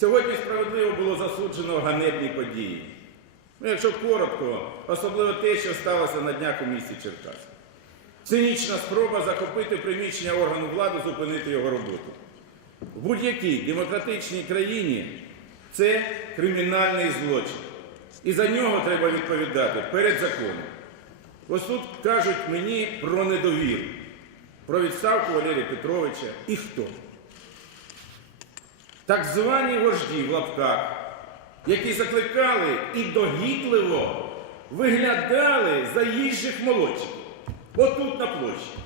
Сьогодні справедливо було засуджено ганебні події. Ну, якщо коротко, особливо те, що сталося на днях у місті Черкас. Цинічна спроба захопити приміщення органу влади, зупинити його роботу. В будь-якій демократичній країні це кримінальний злочин. І за нього треба відповідати перед законом. Ось тут кажуть мені про недовіру, про відставку Валерія Петровича і хто? Так звані вожді в лапках, які закликали і догідливо виглядали за заїжджих молодших, отут на площі.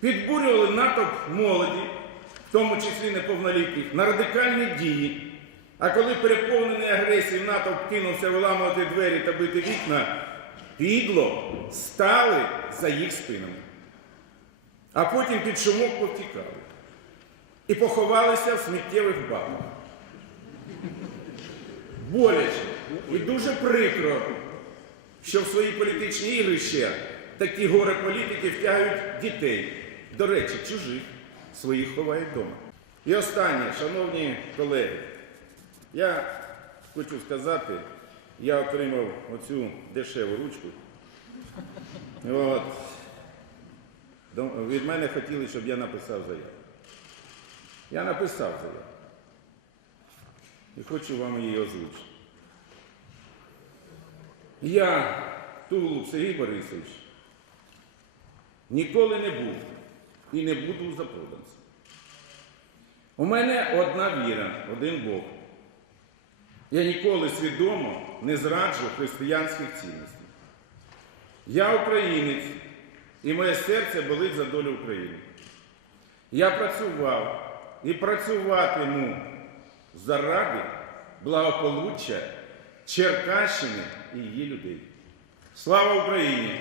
Підбурювали натовп молоді, в тому числі неповнолітніх, на радикальні дії. А коли переповнений агресією натовп кинувся виламувати двері та бити вікна, підло стали за їх спинами. А потім під шумок повтікали і поховалися в сміттєвих баках. Боляче і дуже прикро, що в свої політичні ігрища такі горе політики втягують дітей. До речі, чужих, своїх ховають вдома. І останнє, шановні колеги, я хочу сказати, я отримав оцю дешеву ручку. От. Від мене хотіли, щоб я написав заяву. Я написав заяву. І хочу вам її озвучити. Я, Тулуб Сергій Борисович, ніколи не був і не буду запроданцем. У мене одна віра, один Бог. Я ніколи свідомо не зраджу християнських цінностей. Я українець, і моє серце болить за долю України. Я працював і працюватиму заради благополуччя Черкащини і її людей. Слава Україні!